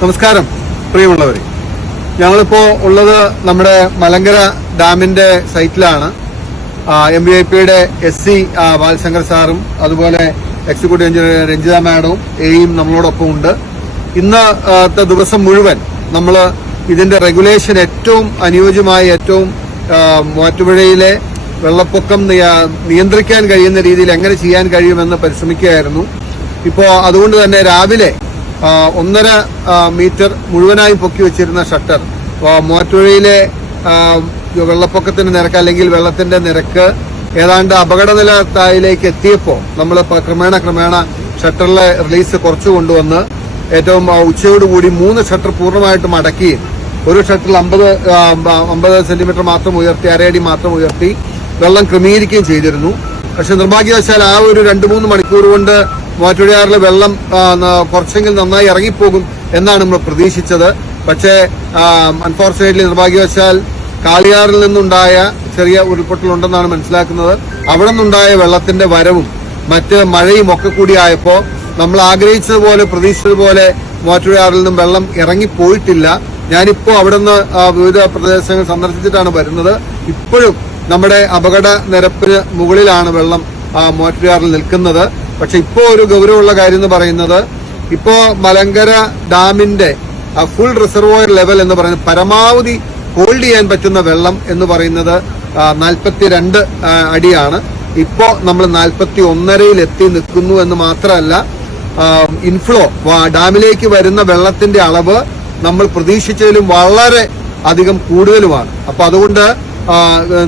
നമസ്കാരം പ്രിയമുള്ളവരെ, ഞങ്ങളിപ്പോ ഉള്ളത് നമ്മുടെ മലങ്കര ഡാമിന്റെ സൈറ്റിലാണ്. MVIPയുടെ SC ബാലശങ്കർ സാറും അതുപോലെ എക്സിക്യൂട്ടീവ് എഞ്ചിനീയർ രഞ്ജിത മാഡവും എയും നമ്മളോടൊപ്പം ഉണ്ട്. ഇന്നത്തെ ദിവസം മുഴുവൻ നമ്മൾ ഇതിന്റെ റെഗുലേഷൻ ഏറ്റവും അനുയോജ്യമായ ഏറ്റവും മൂവാറ്റുപുഴയിലെ വെള്ളപ്പൊക്കം നിയന്ത്രിക്കാൻ കഴിയുന്ന രീതിയിൽ എങ്ങനെ ചെയ്യാൻ കഴിയുമെന്ന് പരിശ്രമിക്കുകയായിരുന്നു. ഇപ്പോ അതുകൊണ്ട് തന്നെ രാവിലെ 1.5 മീറ്റർ മുഴുവനായി പൊക്കി വെച്ചിരുന്ന ഷട്ടർ മൂവാറ്റുപുഴയിലെ വെള്ളപ്പൊക്കത്തിന്റെ നിരക്ക് അല്ലെങ്കിൽ വെള്ളത്തിന്റെ നിരക്ക് ഏതാണ്ട് അപകടനിലയിലേക്ക് എത്തിയപ്പോൾ നമ്മൾ ക്രമേണ ഷട്ടറിലെ റിലീസ് കുറച്ചു കൊണ്ടുവന്ന് ഏറ്റവും ഉച്ചയോടുകൂടി 3 ഷട്ടർ പൂർണ്ണമായിട്ടും അടക്കുകയും ഒരു ഷട്ടറിൽ 50 സെന്റിമീറ്റർ മാത്രം ഉയർത്തി, അരയടി മാത്രം ഉയർത്തി വെള്ളം ക്രമീകരിക്കുകയും ചെയ്തിരുന്നു. പക്ഷെ നിർഭാഗ്യവശാൽ ആ ഒരു 2-3 മണിക്കൂർ കൊണ്ട് മൂവാറ്റുപുഴയാറിലെ വെള്ളം കുറച്ചെങ്കിലും നന്നായി ഇറങ്ങിപ്പോകും എന്നാണ് നമ്മൾ പ്രതീക്ഷിച്ചത്. പക്ഷേ അൺഫോർച്ചുനേറ്റ്ലി നിർഭാഗ്യവശാൽ കാളിയാറിൽ നിന്നുണ്ടായ ചെറിയ ഉരുൾപൊട്ടലുണ്ടെന്നാണ് മനസ്സിലാക്കുന്നത്. അവിടെ നിന്നുണ്ടായ വെള്ളത്തിന്റെ വരവും മറ്റ് മഴയും ഒക്കെ കൂടിയായപ്പോൾ നമ്മൾ ആഗ്രഹിച്ചതുപോലെ പ്രതീക്ഷിച്ചതുപോലെ മൂവാറ്റുപുഴയാറിൽ നിന്നും വെള്ളം ഇറങ്ങിപ്പോയിട്ടില്ല. ഞാനിപ്പോ അവിടെ നിന്ന് വിവിധ പ്രദേശങ്ങൾ സന്ദർശിച്ചിട്ടാണ് വരുന്നത്. ഇപ്പോഴും നമ്മുടെ അപകട നിരപ്പിന് മുകളിലാണ് വെള്ളം മൂവാറ്റുപുഴയാറിൽ നിൽക്കുന്നത്. പക്ഷെ ഇപ്പോ ഒരു ഗൗരവമുള്ള കാര്യം എന്ന് പറയുന്നത്, ഇപ്പോ മലങ്കര ഡാമിന്റെ ഫുൾ റിസർവോയർ ലെവൽ എന്ന് പറയുന്നത് പരമാവധി ഹോൾഡ് ചെയ്യാൻ പറ്റുന്ന വെള്ളം എന്ന് പറയുന്നത് 42 അടിയാണ്. ഇപ്പോ നമ്മൾ 41.5 എത്തി നിൽക്കുന്നു എന്ന് മാത്രമല്ല, ഇൻഫ്ലോ ഡാമിലേക്ക് വരുന്ന വെള്ളത്തിന്റെ അളവ് നമ്മൾ പ്രതീക്ഷിച്ചതിലും വളരെ അധികം കൂടുതലുമാണ്. അപ്പൊ അതുകൊണ്ട്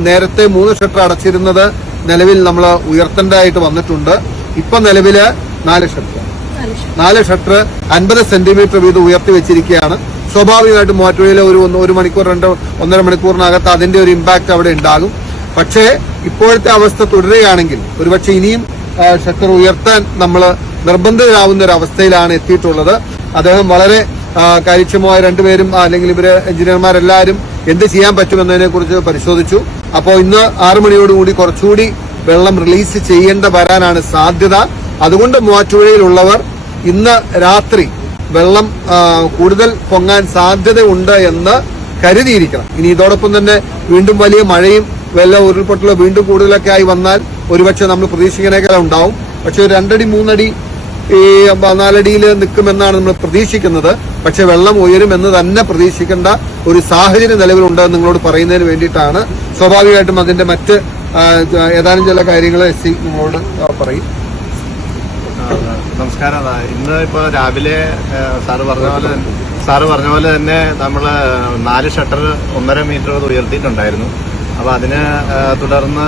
നേരത്തെ 3 ഷട്ടർ അടച്ചിരുന്നത് നിലവിൽ നമ്മൾ ഉയർത്തേണ്ടതായിട്ട് വന്നിട്ടുണ്ട്. ഇപ്പൊ നിലവില് 4 ഷട്ടർ 50 സെന്റിമീറ്റർ വീതം ഉയർത്തി വെച്ചിരിക്കുകയാണ്. സ്വാഭാവികമായിട്ടും മൂവാറ്റുപുഴയിലെ ഒരു മണിക്കൂർ 1.5 മണിക്കൂറിനകത്ത് അതിന്റെ ഒരു ഇമ്പാക്ട് അവിടെ ഉണ്ടാകും. പക്ഷേ ഇപ്പോഴത്തെ അവസ്ഥ തുടരുകയാണെങ്കിൽ ഒരുപക്ഷെ ഇനിയും ഷട്ടർ ഉയർത്താൻ നമ്മൾ നിർബന്ധിതരാകുന്ന ഒരു അവസ്ഥയിലാണ് എത്തിയിട്ടുള്ളത്. അദ്ദേഹം വളരെ കാര്യക്ഷമമായ രണ്ടുപേരും അല്ലെങ്കിൽ ഇവര് എഞ്ചിനീയർമാരെല്ലാവരും എന്ത് ചെയ്യാൻ പറ്റുമെന്നതിനെ കുറിച്ച് പരിശോധിച്ചു. അപ്പോൾ ഇന്ന് 6 മണിയോടുകൂടി കുറച്ചുകൂടി വെള്ളം റിലീസ് ചെയ്യേണ്ട വരാനാണ് സാധ്യത. അതുകൊണ്ട് മൂവാറ്റുപുഴയിലുള്ളവർ ഇന്ന് രാത്രി വെള്ളം കൂടുതൽ പൊങ്ങാൻ സാധ്യതയുണ്ട് എന്ന് കരുതിയിരിക്കണം. ഇനി ഇതോടൊപ്പം തന്നെ വീണ്ടും വലിയ മഴയും ഉരുൾപൊട്ടലോ വീണ്ടും കൂടുതലൊക്കെ ആയി വന്നാൽ ഒരുപക്ഷെ നമ്മൾ പ്രതീക്ഷിക്കുന്നതിനേക്കാൾ ഉണ്ടാവും. പക്ഷെ ഒരു 2 അടി 3 അടി 4 അടിയിൽ നിൽക്കുമെന്നാണ് നമ്മൾ പ്രതീക്ഷിക്കുന്നത്. പക്ഷെ വെള്ളം ഉയരുമെന്ന് തന്നെ പ്രതീക്ഷിക്കേണ്ട ഒരു സാഹചര്യം നിലവിലുണ്ടെന്ന് നിങ്ങളോട് പറയുന്നതിന് വേണ്ടിയിട്ടാണ്. സ്വാഭാവികമായിട്ടും അതിന്റെ മറ്റ് ഏതാനും ചില കാര്യങ്ങൾ SC നിങ്ങളോട് പറയും. നമസ്കാരം. ഇന്ന് ഇപ്പൊ രാവിലെ സാറ് പറഞ്ഞ പോലെ തന്നെ നമ്മള് 4 ഷട്ടർ 1.5 മീറ്റർ ഉയർത്തിയിട്ടുണ്ടായിരുന്നു. അപ്പൊ അതിന് തുടർന്ന്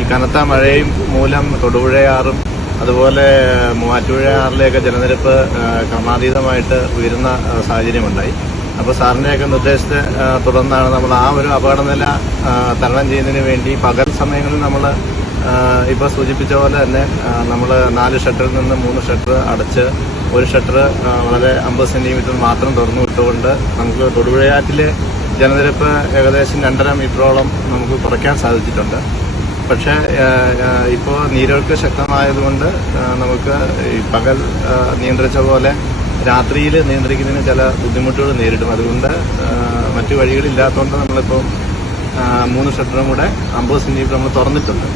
ഈ കനത്ത മഴയും മൂലം തൊടുപുഴയാറും അതുപോലെ മൂവാറ്റുപുഴയാറിലെയൊക്കെ ജലനിരപ്പ് ക്രമാതീതമായിട്ട് ഉയരുന്ന സാഹചര്യമുണ്ടായി. അപ്പോൾ സാറിന്റെയൊക്കെ നിർദ്ദേശത്തെ തുടർന്നാണ് നമ്മൾ ആ ഒരു അപകടനില തരണം ചെയ്യുന്നതിന് വേണ്ടി പകൽ സമയങ്ങളിൽ നമ്മൾ ഇപ്പോൾ സൂചിപ്പിച്ച പോലെ തന്നെ നമ്മൾ 4 ഷട്ടറിൽ നിന്ന് 3 ഷട്ടർ അടച്ച് ഒരു ഷട്ടർ വളരെ 50 സെന്റിമീറ്റർ മാത്രം തുറന്നു വിട്ടുകൊണ്ട് നമുക്ക് തൊടുപുഴയാറ്റിലെ ജലനിരപ്പ് ഏകദേശം 2.5 മീറ്ററോളം നമുക്ക് കുറയ്ക്കാൻ സാധിച്ചിട്ടുണ്ട്. പക്ഷേ ഇപ്പോൾ നീരൊഴുക്ക് ശക്തമായതുകൊണ്ട് നമുക്ക് ഈ പകൽ നിയന്ത്രിച്ച പോലെ രാത്രിയിൽ നിയന്ത്രിക്കുന്നതിന് ചില ബുദ്ധിമുട്ടുകൾ നേരിടും. അതുകൊണ്ട് മറ്റു വഴികളില്ലാത്തതുകൊണ്ട് നമ്മളിപ്പോൾ 3 ഷട്ടറും കൂടെ 50 സെന്റിമീറ്റർ നമ്മൾ തുറന്നിട്ടുണ്ട്.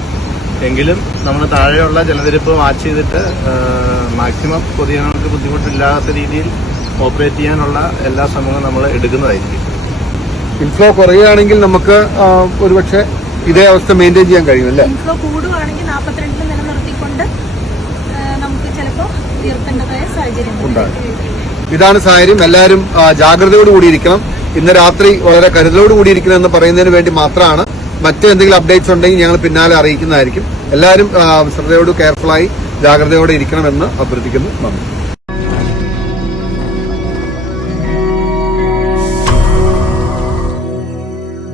എങ്കിലും നമ്മൾ താഴെയുള്ള ജലനിരപ്പ് വാച്ച് ചെയ്തിട്ട് മാക്സിമം പൊതുജനങ്ങൾക്ക് ബുദ്ധിമുട്ടില്ലാത്ത രീതിയിൽ ഓപ്പറേറ്റ് ചെയ്യാനുള്ള എല്ലാ ശ്രമങ്ങളും നമ്മൾ എടുക്കുന്നതായിരിക്കും. ഇൻഫ്ലോ കുറയുകയാണെങ്കിൽ നമുക്ക് ഒരുപക്ഷെ ഇതേ അവസ്ഥ മെയിൻറ്റെയിൻ ചെയ്യാൻ കഴിയും അല്ലേ? ഇൻഫ്ലോ കൂടുകയാണെങ്കിൽ 42 നിലനിർത്തിക്കൊണ്ട് നമുക്ക് ചിലപ്പോൾ ഉയർത്തേണ്ടതായ സാഹചര്യം ഉണ്ടാകും. ഇതാണ് സാഹചര്യം. എല്ലാവരും ജാഗ്രതയോട് കൂടിയിരിക്കണം. ഇന്ന് രാത്രി വളരെ കരുതലോട് കൂടിയിരിക്കണം എന്ന് പറയുന്നതിന് വേണ്ടി മാത്രമാണ്. മറ്റെന്തെങ്കിലും അപ്ഡേറ്റ്സ് ഉണ്ടെങ്കിൽ ഞങ്ങൾ പിന്നാലെ അറിയിക്കുന്നതായിരിക്കും. എല്ലാവരും ശ്രദ്ധയോട് കെയർഫുള്ളായി ജാഗ്രതയോടെ ഇരിക്കണമെന്ന് അഭ്യർത്ഥിക്കുന്നു. നന്ദി.